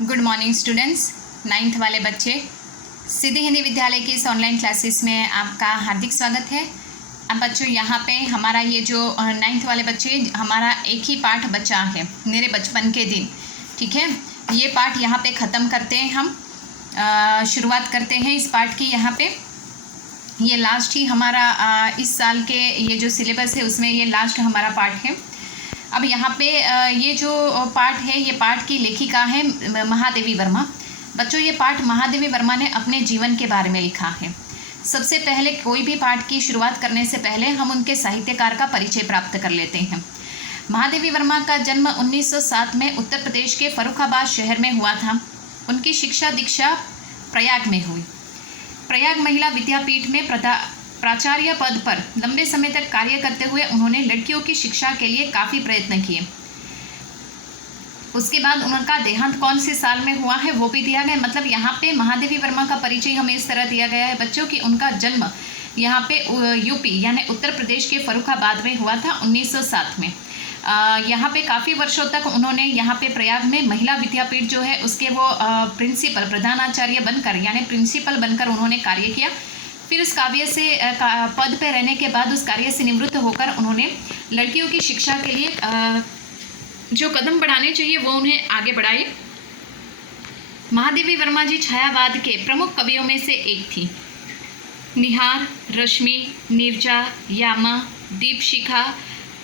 Good morning students, 9th वाले बच्चे, सिद्धि हिंदी विद्यालय की इस ऑनलाइन क्लासेस में आपका हार्दिक स्वागत है। अब बच्चों यहाँ पे हमारा ये जो 9th वाले बच्चे, हमारा एक ही पाठ बचा है, मेरे बचपन के दिन। ठीक है, ये पाठ यहाँ पे ख़त्म करते हैं हम। शुरुआत करते हैं इस पाठ की। यहाँ पे ये लास्ट ही हमारा इस साल के ये जो सिलेबस है उसमें ये लास्ट हमारा पाठ है। अब यहाँ पे ये जो पाठ है, ये पाठ की लेखिका है महादेवी वर्मा। बच्चों, ये पाठ महादेवी वर्मा ने अपने जीवन के बारे में लिखा है। सबसे पहले कोई भी पाठ की शुरुआत करने से पहले हम उनके साहित्यकार का परिचय प्राप्त कर लेते हैं। महादेवी वर्मा का जन्म 1907 में उत्तर प्रदेश के फर्रुखाबाद शहर में हुआ था। उनकी शिक्षा दीक्षा प्रयाग में हुई। प्रयाग महिला विद्यापीठ में प्राचार्य पद पर लंबे समय तक कार्य करते हुए उन्होंने लड़कियों की शिक्षा के लिए काफ़ी प्रयत्न किए। उसके बाद उनका देहांत कौन से साल में हुआ है वो भी दिया गया। मतलब यहाँ पे महादेवी वर्मा का परिचय हमें इस तरह दिया गया है बच्चों कि उनका जन्म यहाँ पे यूपी यानी उत्तर प्रदेश के फर्रुखाबाद में हुआ था 1907 में। यहाँ पे काफ़ी वर्षों तक उन्होंने यहाँ पे प्रयाग में महिला विद्यापीठ जो है उसके वो प्रिंसिपल प्रधानाचार्य बनकर यानी प्रिंसिपल बनकर उन्होंने कार्य किया। फिर उस काव्य से पद पे रहने के बाद उस कार्य से निवृत्त होकर उन्होंने लड़कियों की शिक्षा के लिए जो कदम बढ़ाने चाहिए वो उन्हें आगे बढ़ाए। महादेवी वर्मा जी छायावाद के प्रमुख कवियों में से एक थी। निहार, रश्मि, नीरजा, यामा, दीपशिखा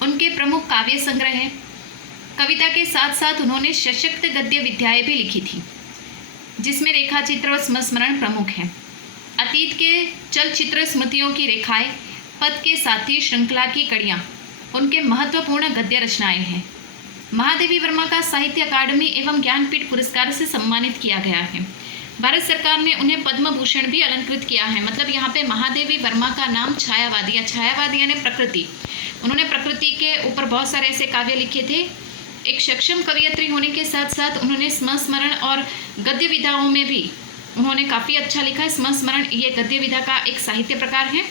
उनके प्रमुख काव्य संग्रह हैं। कविता के साथ साथ उन्होंने सशक्त गद्य विधाएं भी लिखी थी, जिसमें रेखाचित्र और संस्मरण प्रमुख हैं। अतीत के चलचित्र स्मृतियों की रेखाएं, पद के साथी श्रृंखला की कड़ियाँ उनके महत्वपूर्ण गद्य रचनाएं हैं। महादेवी वर्मा का साहित्य अकादमी एवं ज्ञानपीठ पुरस्कार से सम्मानित किया गया है। भारत सरकार ने उन्हें पद्म भूषण भी अलंकृत किया है। मतलब यहाँ पे महादेवी वर्मा का नाम छायावादी यानी प्रकृति, उन्होंने प्रकृति के ऊपर बहुत सारे ऐसे काव्य लिखे थे। एक सक्षम कवयित्री होने के साथ साथ उन्होंने संस्मरण और गद्य विधाओं में भी उन्होंने काफ़ी अच्छा लिखा है। संस्मरण ये गद्य विधा का एक साहित्य प्रकार है।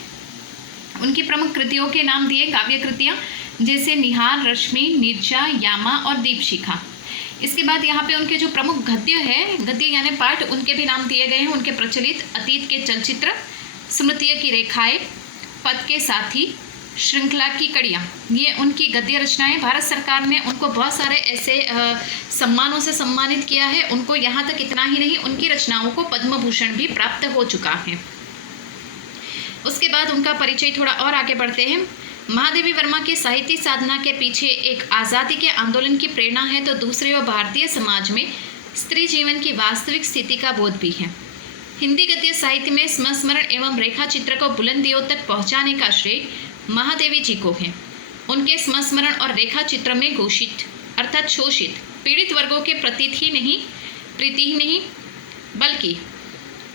उनकी प्रमुख कृतियों के नाम दिए काव्य कृतियाँ जैसे निहार, रश्मि, नीरजा, यामा और दीपशिखा। इसके बाद यहाँ पे उनके जो प्रमुख गद्य है, गद्य यानी पाठ, उनके भी नाम दिए गए हैं। उनके प्रचलित अतीत के चलचित्र, स्मृतियों की रेखाएं, पद के साथी, श्रृंखला की कड़ियाँ, ये उनकी गद्य रचनाएं। भारत सरकार ने उनको बहुत सारे ऐसे सम्मानों से सम्मानित किया है। उनको यहाँ तक इतना ही नहीं, उनकी रचनाओं को पद्म भूषण भी प्राप्त हो चुका है। उसके बाद उनका परिचय थोड़ा और आगे बढ़ते हैं। महादेवी वर्मा की साहित्य साधना के पीछे एक आज़ादी के आंदोलन की प्रेरणा है, तो दूसरी ओर भारतीय समाज में स्त्री जीवन की वास्तविक स्थिति का बोध भी है। हिंदी गद्य साहित्य में संस्मरण एवं रेखा चित्र को बुलंदियों तक पहुँचाने का श्रेय महादेवी जी को है। उनके संस्मरण और रेखा चित्र में घोषित अर्थात शोषित पीड़ित वर्गों के प्रति प्रीति ही नहीं बल्कि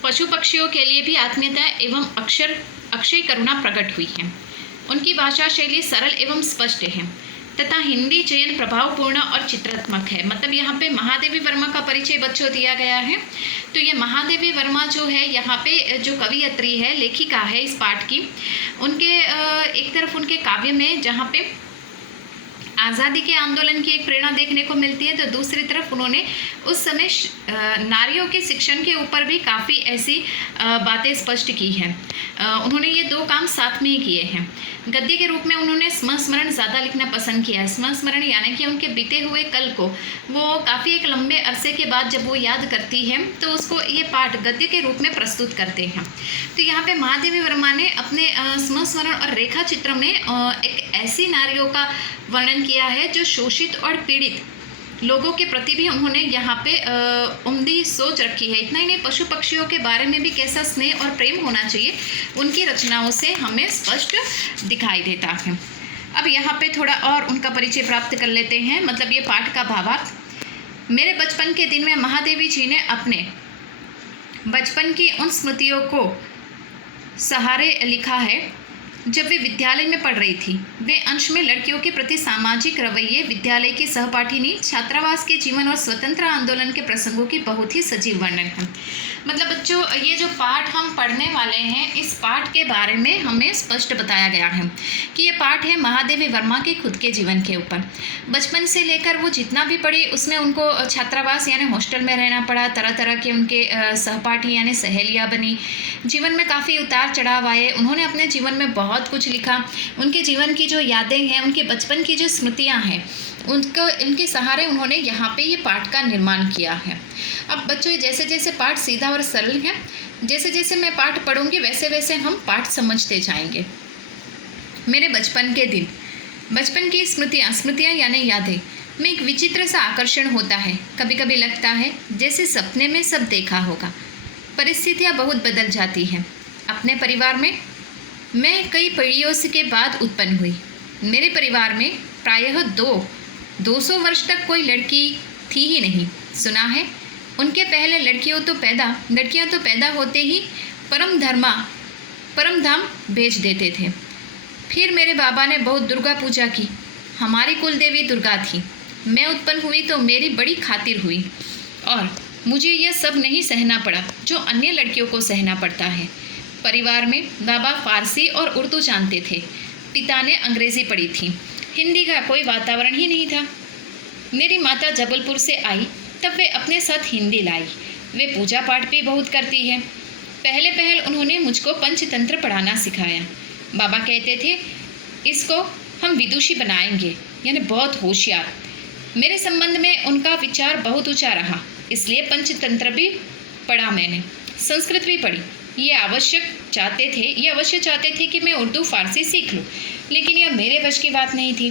पशु पक्षियों के लिए भी आत्मीयता एवं अक्षय करुणा प्रकट हुई है। उनकी भाषा शैली सरल एवं स्पष्ट है तथा हिंदी चयन प्रभावपूर्ण और चित्रात्मक है। मतलब यहाँ पे महादेवी वर्मा का परिचय बच्चों दिया गया है। तो ये महादेवी वर्मा जो है यहाँ पे जो कवयित्री है, लेखिका है इस पाठ की, उनके एक तरफ उनके काव्य में जहाँ पे आज़ादी के आंदोलन की एक प्रेरणा देखने को मिलती है, तो दूसरी तरफ उन्होंने उस समय नारियों के शिक्षण के ऊपर भी काफ़ी ऐसी बातें स्पष्ट की हैं। उन्होंने ये दो काम साथ में ही किए हैं। गद्य के रूप में उन्होंने संस्मरण ज़्यादा लिखना पसंद किया है। संस्मरण यानी कि उनके बीते हुए कल को वो काफ़ी एक लंबे अरसे के बाद जब वो याद करती है तो उसको ये पाठ गद्य के रूप में प्रस्तुत करते हैं। तो यहाँ पे महादेवी वर्मा ने अपने संस्मरण और रेखा चित्र में एक ऐसी नारियों का वर्णन किया है जो शोषित और पीड़ित लोगों के प्रति भी उन्होंने यहाँ पे उम्दी सोच रखी है। इतना ही नहीं, पशु पक्षियों के बारे में भी कैसा स्नेह और प्रेम होना चाहिए उनकी रचनाओं से हमें स्पष्ट दिखाई देता है। अब यहाँ पे थोड़ा और उनका परिचय प्राप्त कर लेते हैं। मतलब ये पाठ का भावार्थ। मेरे बचपन के दिन में महादेवी जी ने अपने बचपन की उन स्मृतियों को सहारे लिखा है जब वे विद्यालय में पढ़ रही थी, वे अंश में लड़कियों के प्रति सामाजिक रवैये, विद्यालय की सहपाठिनी, छात्रावास के जीवन और स्वतंत्रता आंदोलन के प्रसंगों की बहुत ही सजीव वर्णन है। मतलब बच्चों, ये जो पाठ हम पढ़ने वाले हैं, इस पाठ के बारे में हमें स्पष्ट बताया गया है कि ये पाठ है महादेवी वर्मा के खुद के जीवन के ऊपर। बचपन से लेकर वो जितना भी पढ़ी, उसमें उनको छात्रावास यानी हॉस्टल में रहना पड़ा, तरह तरह के उनके सहपाठी यानी सहेलियाँ बनी, जीवन में काफ़ी उतार चढ़ाव आए। उन्होंने अपने जीवन में बहुत कुछ लिखा। उनके जीवन की जो यादें हैं, उनके बचपन की जो स्मृतियाँ हैं, इनके सहारे उन्होंने यहाँ पे ये पाठ का निर्माण किया है। अब बच्चों, जैसे जैसे पाठ सीधा और सरल है, जैसे जैसे मैं पाठ पढ़ूंगी वैसे वैसे हम पाठ समझते जाएंगे। मेरे बचपन के दिन, बचपन की स्मृतियाँ यानी यादें में एक विचित्र सा आकर्षण होता है। कभी कभी लगता है जैसे सपने में सब देखा होगा। परिस्थितियाँ बहुत बदल जाती हैं। अपने परिवार में मैं कई पीढ़ियों के बाद उत्पन्न हुई। मेरे परिवार में प्रायः 200 वर्ष तक कोई लड़की थी ही नहीं। सुना है उनके पहले लड़कियां तो पैदा होते ही परम धाम भेज देते थे। फिर मेरे बाबा ने बहुत दुर्गा पूजा की। हमारी कुल देवी दुर्गा थी। मैं उत्पन्न हुई तो मेरी बड़ी खातिर हुई और मुझे यह सब नहीं सहना पड़ा जो अन्य लड़कियों को सहना पड़ता है। परिवार में बाबा फारसी और उर्दू जानते थे। पिता ने अंग्रेज़ी पढ़ी थी। हिंदी का कोई वातावरण ही नहीं था। मेरी माता जबलपुर से आई तब वे अपने साथ हिंदी लाई। वे पूजा पाठ भी बहुत करती है। पहल उन्होंने मुझको पंचतंत्र पढ़ाना सिखाया। बाबा कहते थे इसको हम विदुषी बनाएंगे, यानी बहुत होशियार। मेरे संबंध में उनका विचार बहुत ऊंचा रहा, इसलिए पंचतंत्र भी पढ़ा मैंने। संस्कृत भी पढ़ी। ये अवश्य चाहते थे कि मैं उर्दू फारसी सीख लूँ, लेकिन यह मेरे वश की बात नहीं थी।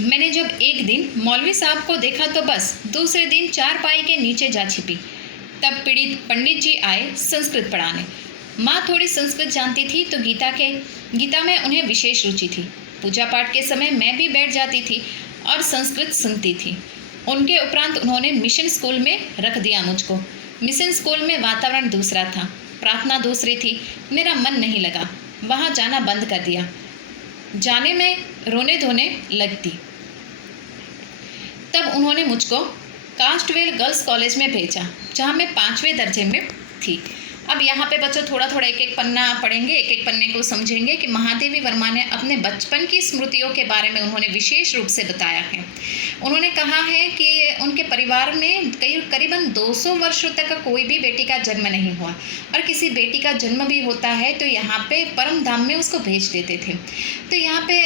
मैंने जब एक दिन मौलवी साहब को देखा तो बस दूसरे दिन चारपाई के नीचे जा छिपी। तब पंडित जी आए संस्कृत पढ़ाने। माँ थोड़ी संस्कृत जानती थी तो गीता में उन्हें विशेष रुचि थी। पूजा पाठ के समय मैं भी बैठ जाती थी और संस्कृत सुनती थी। उनके उपरांत उन्होंने मिशन स्कूल में रख दिया मुझको। मिशन स्कूल में वातावरण दूसरा था, प्रार्थना दूसरी थी। मेरा मन नहीं लगा, वहाँ जाना बंद कर दिया। जाने में रोने धोने लगती। तब उन्होंने मुझको कास्टवेल गर्ल्स कॉलेज में भेजा, जहाँ मैं 5वें दर्जे में थी। अब यहाँ पे बच्चों थोड़ा एक पन्ना पढ़ेंगे, एक पन्ने को समझेंगे कि महादेवी वर्मा ने अपने बचपन की स्मृतियों के बारे में उन्होंने विशेष रूप से बताया है। उन्होंने कहा है कि उनके परिवार में करीबन 200 वर्षों तक कोई भी बेटी का जन्म नहीं हुआ, और किसी बेटी का जन्म भी होता है तो यहाँ पे परम धाम में उसको भेज देते थे। तो यहाँ पे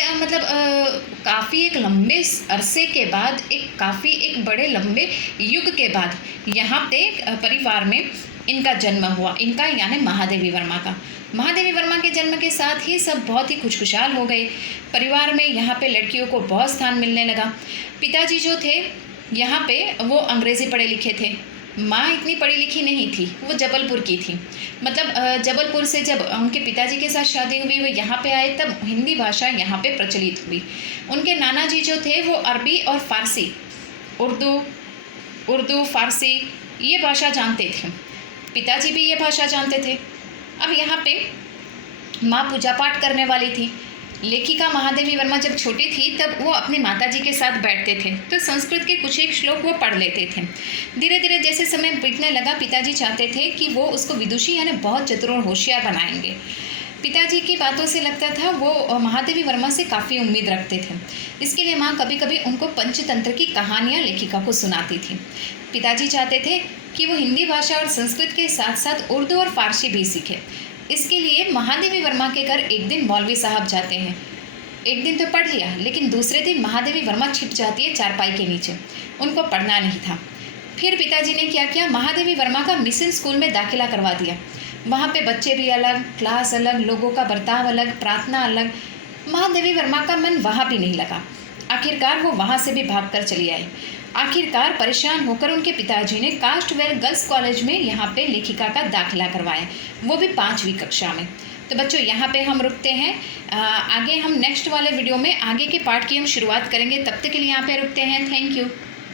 काफ़ी एक लंबे अरसे के बाद, एक बड़े लंबे युग के बाद यहाँ पे परिवार में इनका जन्म हुआ। इनका यानी महादेवी वर्मा का। महादेवी वर्मा के जन्म के साथ ही सब बहुत ही खुशखुशाल हो गए। परिवार में यहाँ पे लड़कियों को बहुत स्थान मिलने लगा। पिताजी जो थे यहाँ पे वो अंग्रेज़ी पढ़े लिखे थे। माँ इतनी पढ़ी लिखी नहीं थी, वो जबलपुर की थी। जबलपुर से जब उनके पिताजी के साथ शादी हुई, वो यहाँ पे आए, तब हिंदी भाषा यहाँ पे प्रचलित हुई। उनके नाना जी जो थे वो अरबी और फारसी, उर्दू फारसी ये भाषा जानते थे। पिताजी भी ये भाषा जानते थे। अब यहाँ पे माँ पूजा पाठ करने वाली थी। लेखिका महादेवी वर्मा जब छोटी थी तब वो अपनी माताजी के साथ बैठते थे तो संस्कृत के कुछ एक श्लोक वो पढ़ लेते थे। धीरे धीरे जैसे समय बीतने लगा, पिताजी चाहते थे कि वो उसको विदुषी यानी बहुत चतुर और होशियार बनाएंगे। पिताजी की बातों से लगता था वो महादेवी वर्मा से काफ़ी उम्मीद रखते थे। इसके लिए माँ कभी कभी उनको पंचतंत्र की कहानियाँ लेखिका को सुनाती थी। पिताजी चाहते थे कि वो हिंदी भाषा और संस्कृत के साथ साथ उर्दू और फारसी भी सीखे। इसके लिए महादेवी वर्मा के घर एक दिन मौलवी साहब जाते हैं। एक दिन तो पढ़ लिया, लेकिन दूसरे दिन महादेवी वर्मा छिप जाती है चारपाई के नीचे। उनको पढ़ना नहीं था। फिर पिताजी ने क्या किया, महादेवी वर्मा का मिशन स्कूल में दाखिला करवा दिया। वहाँ पे बच्चे भी अलग, क्लास अलग, लोगों का बर्ताव अलग, प्रार्थना अलग। महादेवी वर्मा का मन वहाँ भी नहीं लगा। आखिरकार वो वहाँ से भी भागकर चली आई। आखिरकार परेशान होकर उनके पिताजी ने कास्टवेल गर्ल्स कॉलेज में यहाँ पे लेखिका का दाखिला करवाया, वो भी 5वीं कक्षा में। तो बच्चों यहाँ पे हम रुकते हैं। आगे हम नेक्स्ट वाले वीडियो में आगे के पार्ट की हम शुरुआत करेंगे। तब तक के लिए यहाँ पे रुकते हैं। Thank you.